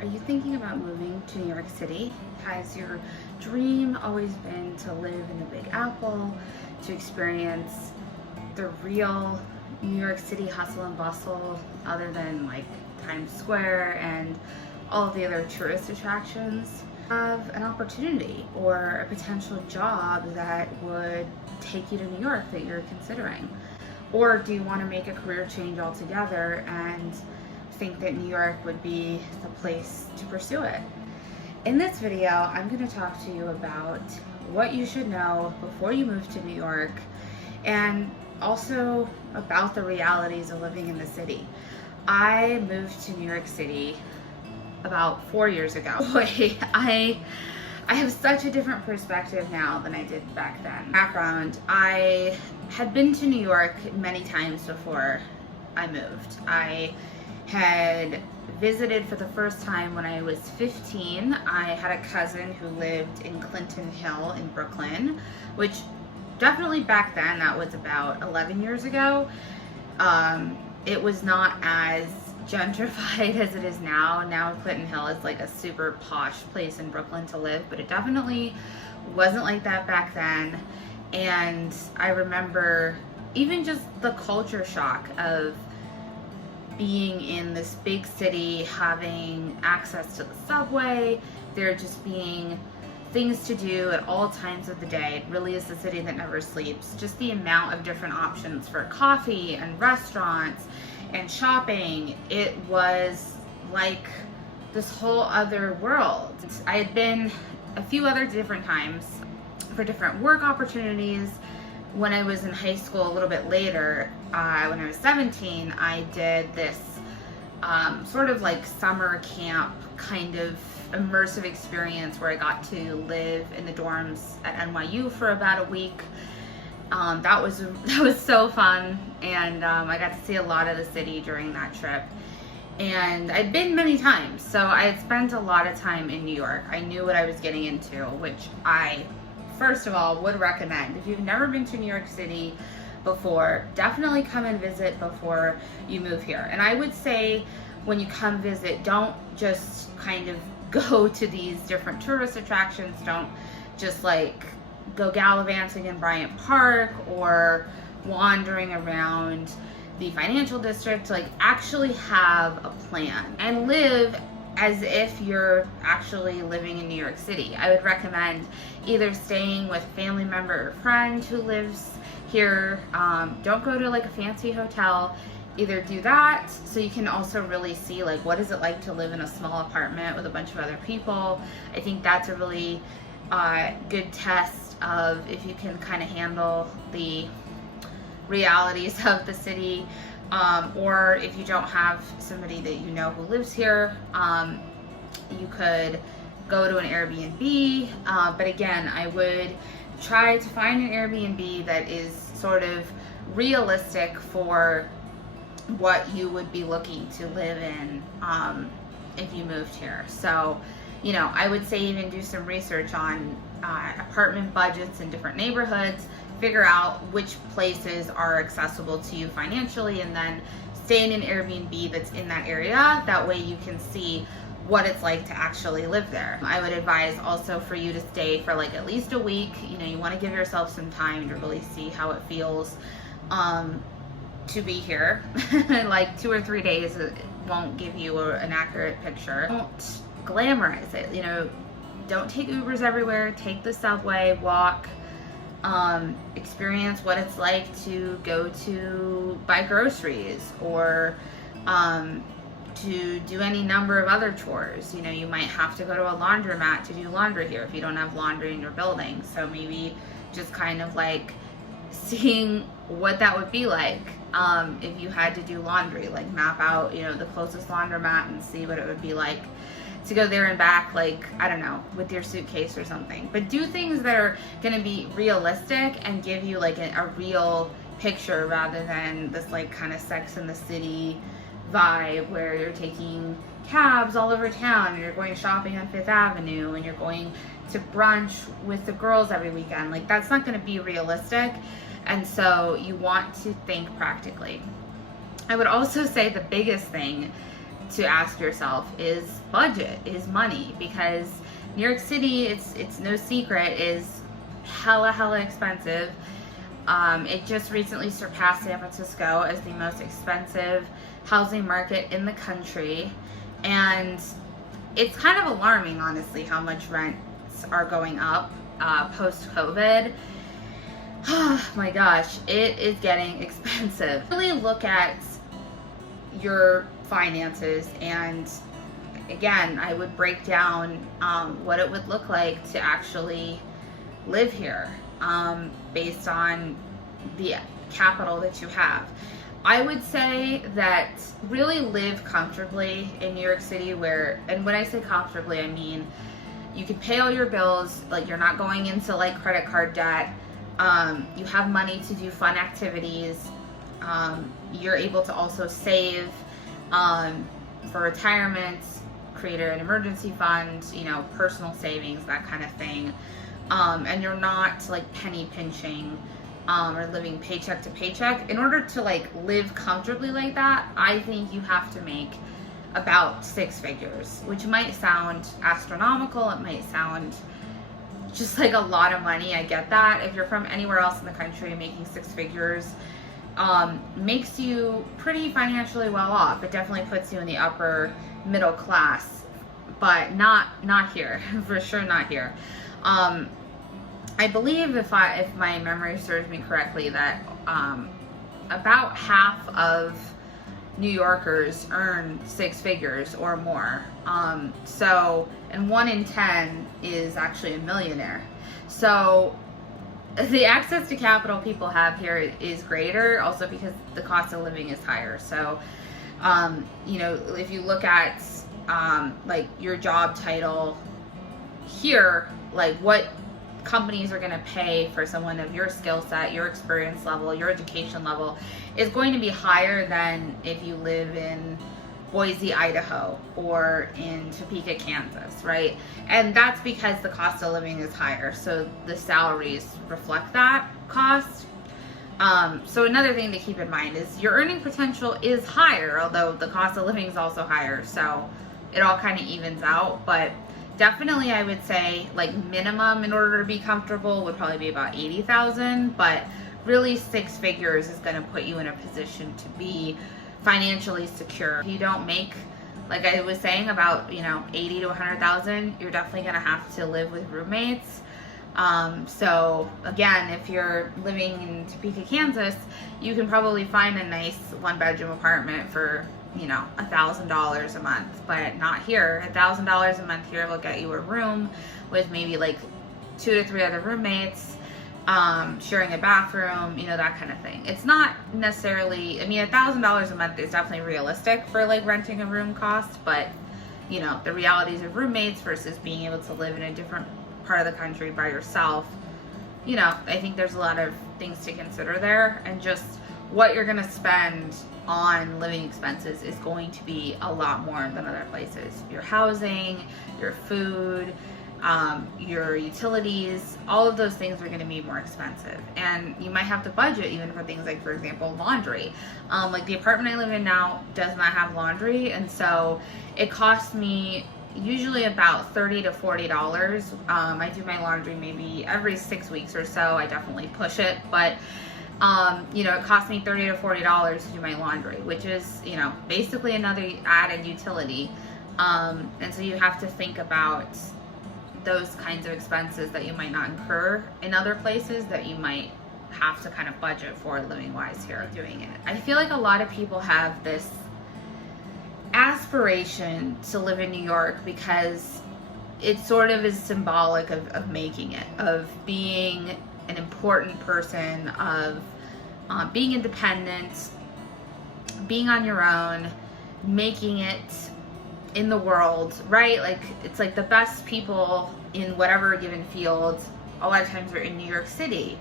Are you thinking about moving to New York City? Has your dream always been to live in the Big Apple, to experience the real New York City hustle and bustle other than like Times Square and all of the other tourist attractions? Have an opportunity or a potential job that would take you to New York that you're considering? Or do you want to make a career change altogether and think that New York would be the place to pursue it? In this video, I'm going to talk to you about what you should know before you move to New York, and also about the realities of living in the city. I moved to New York City about 4 years ago. Boy, I have such a different perspective now than I did back then. Background, I had been to New York many times before I moved. I had visited for the first time when I was 15. I had a cousin who lived in Clinton Hill in Brooklyn, which definitely back then, that was about 11 years ago. It was not as gentrified as it is now. Now Clinton Hill is like a super posh place in Brooklyn to live, but it definitely wasn't like that back then. And I remember even just the culture shock of being in this big city, having access to the subway, there just being things to do at all times of the day. It really is the city that never sleeps. Just the amount of different options for coffee and restaurants and shopping, it was like this whole other world. I had been a few other different times for different work opportunities. When I was in high school a little bit later, when I was 17, I did this sort of like summer camp kind of immersive experience where I got to live in the dorms at NYC for about a week. That was so fun, and I got to see a lot of the city during that trip. And I'd been many times, so I had spent a lot of time in New York. I knew what I was getting into, which I, first of all, would recommend. If you've never been to New York City before, definitely come and visit before you move here. And I would say when you come visit, don't just kind of go to these different tourist attractions. Don't just like go gallivanting in Bryant Park or wandering around the financial district. Like, actually have a plan and live as if you're actually living in New York City. I would recommend either staying with a family member or friend who lives here. Don't go to like a fancy hotel. Either do that so you can also really see like what is it like to live in a small apartment with a bunch of other people. I think that's a really good test of if you can kind of handle the realities of the city. Or if you don't have somebody that you know who lives here, you could go to an Airbnb. But again, I would try to find an Airbnb that is sort of realistic for what you would be looking to live in if you moved here. So, you know, I would say even do some research on apartment budgets in different neighborhoods, figure out which places are accessible to you financially, and then stay in an Airbnb that's in that area. That way you can see what it's like to actually live there. I would advise also for you to stay for like at least a week. You know, you want to give yourself some time to really see how it feels to be here. Like 2 or 3 days won't give you an accurate picture. Don't glamorize it. You know, don't take Ubers everywhere. Take the subway, walk, experience what it's like to go to buy groceries or to do any number of other chores. You know, you might have to go to a laundromat to do laundry here if you don't have laundry in your building. So maybe just kind of like seeing what that would be like if you had to do laundry, like map out, you know, the closest laundromat and see what it would be like to go there and back, like, I don't know, with your suitcase or something. But do things that are going to be realistic and give you like a real picture rather than this like kind of Sex and the City vibe where you're taking cabs all over town and you're going shopping on Fifth Avenue and you're going to brunch with the girls every weekend. Like, that's not going to be realistic. And so you want to think practically. I would also say the biggest thing to ask yourself is budget, is money, because New York City, it's no secret, is hella expensive. It just recently surpassed San Francisco as the most expensive housing market in the country, and it's kind of alarming, honestly, how much rents are going up post-COVID. Oh my gosh, it is getting expensive. Really look at your finances, and again, I would break down what it would look like to actually live here based on the capital that you have. I would say that really live comfortably in New York City, where, and when I say comfortably, I mean you can pay all your bills, like you're not going into like credit card debt. You have money to do fun activities. You're able to also save for retirement, create an emergency fund, you know, personal savings, that kind of thing. And you're not like penny pinching or living paycheck to paycheck. In order to like live comfortably like that, I think you have to make about 6 figures, which might sound astronomical. It might sound just like a lot of money. I get that. If you're from anywhere else in the country, making 6 figures makes you pretty financially well off. It definitely puts you in the upper middle class, but not here. For sure not here. I believe, if my memory serves me correctly, that about half of New Yorkers earn 6 figures or more. And 1 in 10 is actually a millionaire. So the access to capital people have here is greater, also because the cost of living is higher. So, you know, if you look at like your job title here, like what companies are going to pay for someone of your skill set, your experience level, your education level, is going to be higher than if you live in Boise, Idaho, or in Topeka, Kansas, right? And that's because the cost of living is higher, so the salaries reflect that cost. So another thing to keep in mind is your earning potential is higher, although the cost of living is also higher, so it all kind of evens out. But definitely, I would say like minimum in order to be comfortable would probably be about 80,000, but really 6 figures is going to put you in a position to be financially secure. If you don't make, like I was saying, about, you know, 80 to 100,000, you're definitely going to have to live with roommates. So again, if you're living in Topeka, Kansas, you can probably find a nice 1-bedroom apartment for, you know, $1,000 a month, but not here. $1,000 a month here will get you a room with maybe like 2 to 3 other roommates, sharing a bathroom, you know, that kind of thing. It's not necessarily, I mean, $1,000 a month is definitely realistic for like renting a room cost, but you know, the realities of roommates versus being able to live in a different part of the country by yourself, you know, I think there's a lot of things to consider there, and just what you're going to spend on living expenses is going to be a lot more than other places. Your housing, your food, your utilities, all of those things are going to be more expensive, and you might have to budget even for things like, for example, laundry. Like the apartment I live in now does not have laundry, and so it costs me usually about $30 to $40. I do my laundry maybe every 6 weeks or so. I definitely push it, but you know, it costs me $30 to $40 to do my laundry, which is, you know, basically another added utility. And so you have to think about those kinds of expenses that you might not incur in other places that you might have to kind of budget for living wise here doing it. I feel like a lot of people have this aspiration to live in New York because it sort of is symbolic of making it, of being an important person, of being independent, being on your own, making it in the world, right? Like, it's like the best people in whatever given field a lot of times are in New York City,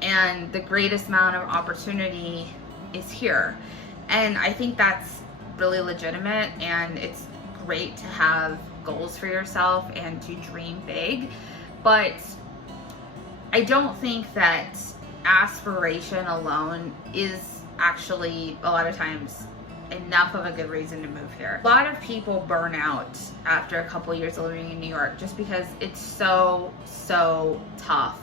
and the greatest amount of opportunity is here. And I think that's really legitimate, and it's great to have goals for yourself and to dream big, but I don't think that aspiration alone is actually a lot of times enough of a good reason to move here. A lot of people burn out after a couple years of living in New York just because it's so tough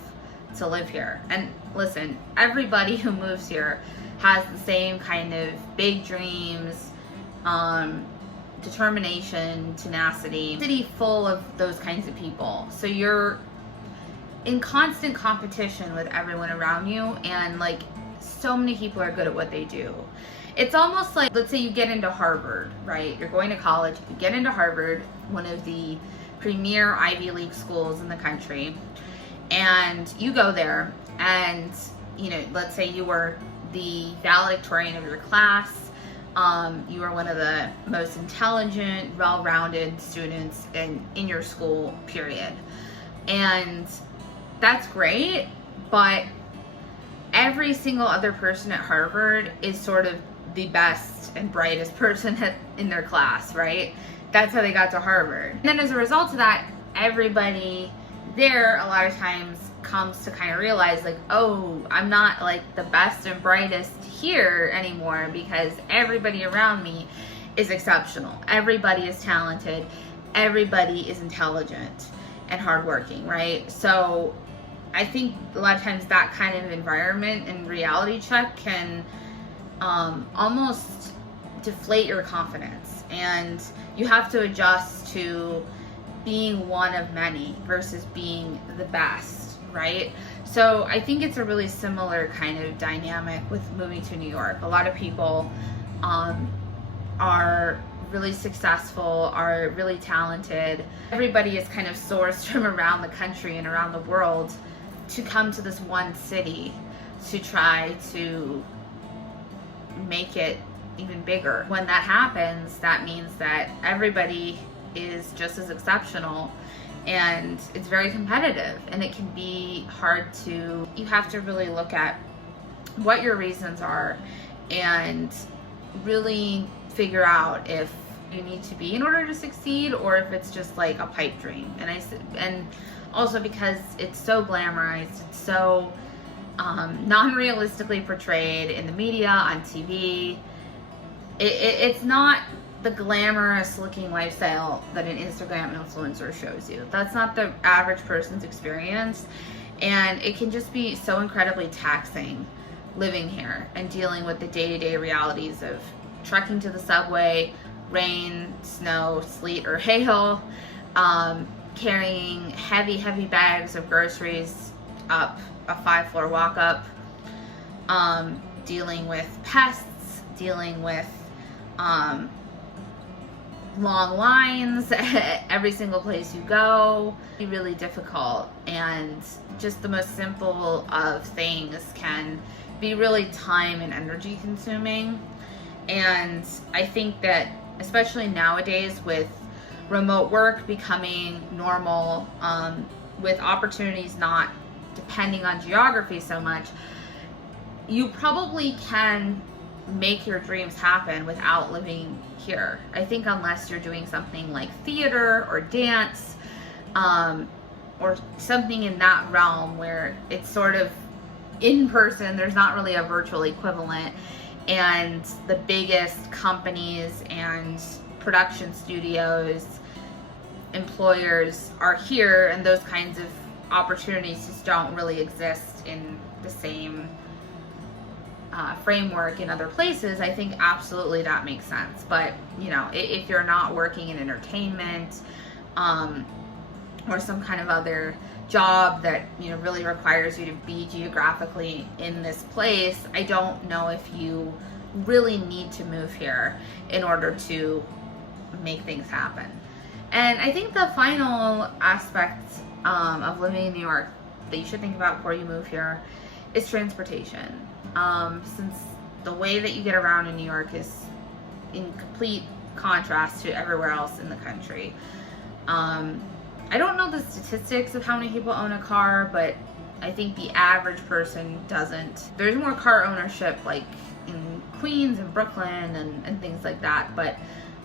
to live here. And listen, everybody who moves here has the same kind of big dreams, determination, tenacity. City full of those kinds of people. So you're in constant competition with everyone around you, and like so many people are good at what they do. It's almost like, let's say you get into Harvard, right? You're going to college, you get into Harvard, one of the premier Ivy League schools in the country, and you go there and, you know, let's say you were the valedictorian of your class. You were one of the most intelligent, well-rounded students in your school, period. And that's great, but every single other person at Harvard is sort of the best and brightest person in their class, right? That's how they got to Harvard. And then as a result of that, everybody there a lot of times comes to kind of realize like, oh, I'm not like the best and brightest here anymore because everybody around me is exceptional. Everybody is talented. Everybody is intelligent and hardworking, right? So I think a lot of times that kind of environment and reality check can almost deflate your confidence, and you have to adjust to being one of many versus being the best, right? So I think it's a really similar kind of dynamic with moving to New York. A lot of people are really successful, are really talented. Everybody is kind of sourced from around the country and around the world to come to this one city to try to make it even bigger. When that happens, that means that everybody is just as exceptional, and it's very competitive, and it can be hard to, you have to really look at what your reasons are and really figure out if you need to be in order to succeed or if it's just like a pipe dream. And also because it's so glamorized, it's so non-realistically portrayed in the media, on TV. It's not the glamorous looking lifestyle that an Instagram influencer shows you. That's not the average person's experience, and it can just be so incredibly taxing living here and dealing with the day-to-day realities of trekking to the subway, rain, snow, sleet, or hail, carrying heavy bags of groceries up a 5-floor walk up, dealing with pests, dealing with long lines at every single place you go. It's really difficult, and just the most simple of things can be really time and energy consuming. And I think that especially nowadays with remote work becoming normal, with opportunities not depending on geography so much, you probably can make your dreams happen without living here. I think unless you're doing something like theater or dance, or something in that realm where it's sort of in person, there's not really a virtual equivalent, and the biggest companies and production studios, employers are here, and those kinds of opportunities just don't really exist in the same framework in other places. I think absolutely that makes sense. But you know, if you're not working in entertainment, or some kind of other job that, you know, really requires you to be geographically in this place, I don't know if you really need to move here in order to make things happen. And I think the final aspect of living in New York that you should think about before you move here is transportation. Since the way that you get around in New York is in complete contrast to everywhere else in the country. I don't know the statistics of how many people own a car, but I think the average person doesn't. There's more car ownership like in Queens and Brooklyn and things like that, but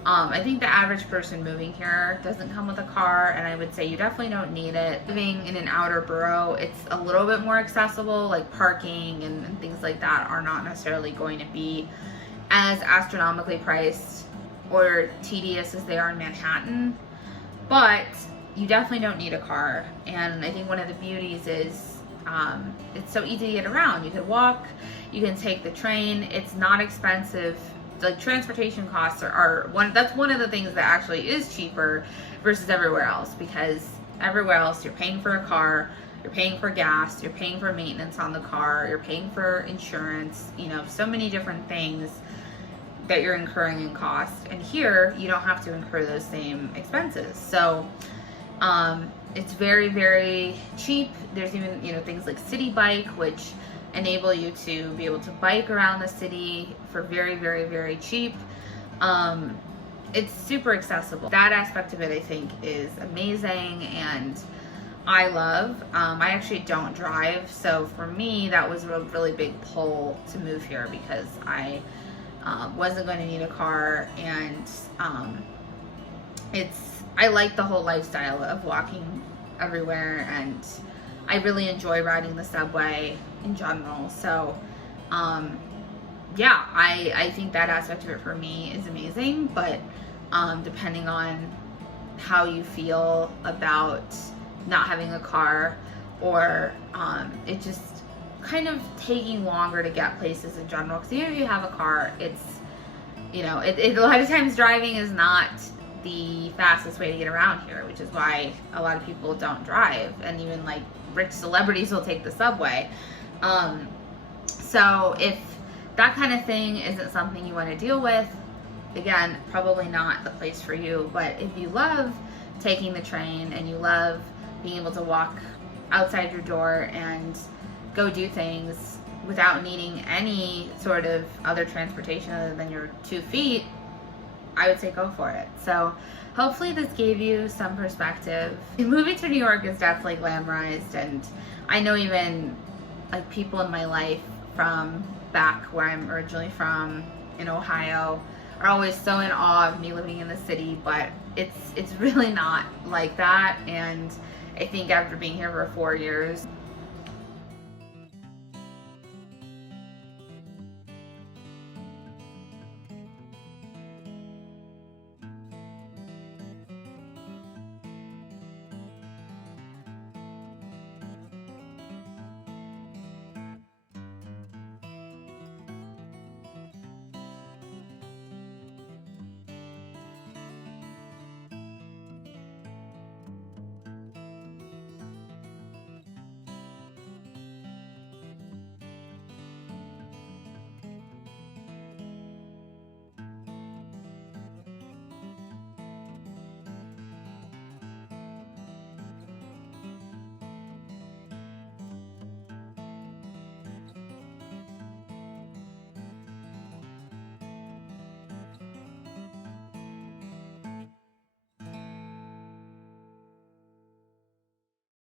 I think the average person moving here doesn't come with a car, and I would say you definitely don't need it. Living in an outer borough, it's a little bit more accessible, like parking and things like that are not necessarily going to be as astronomically priced or tedious as they are in Manhattan, but you definitely don't need a car. And I think one of the beauties is it's so easy to get around. You can walk, you can take the train, it's not expensive. Like transportation costs are that's one of the things that actually is cheaper versus everywhere else, because everywhere else you're paying for a car, you're paying for gas, you're paying for maintenance on the car, you're paying for insurance, you know, so many different things that you're incurring in cost. And here you don't have to incur those same expenses. So it's very, very cheap. There's even, you know, things like City Bike, which enable you to be able to bike around the city for very, very, very cheap. It's super accessible. That aspect of it, I think, is amazing, and I love. I actually don't drive, so for me, that was a really big pull to move here, because I wasn't going to need a car, and I like the whole lifestyle of walking everywhere, and I really enjoy riding the subway in general. So yeah, I think that aspect of it for me is amazing. But depending on how you feel about not having a car, or it just kind of taking longer to get places in general, because even if you have a car, it's, you know, a lot of times driving is not the fastest way to get around here, which is why a lot of people don't drive, and even like rich celebrities will take the subway. So if that kind of thing isn't something you want to deal with, again, probably not the place for you. But if you love taking the train and you love being able to walk outside your door and go do things without needing any sort of other transportation other than your 2 feet, I would say go for it. So hopefully this gave you some perspective. Moving to New York is definitely glamorized, and I know even like people in my life from back where I'm originally from in Ohio are always so in awe of me living in the city, but it's really not like that. And I think after being here for 4 years,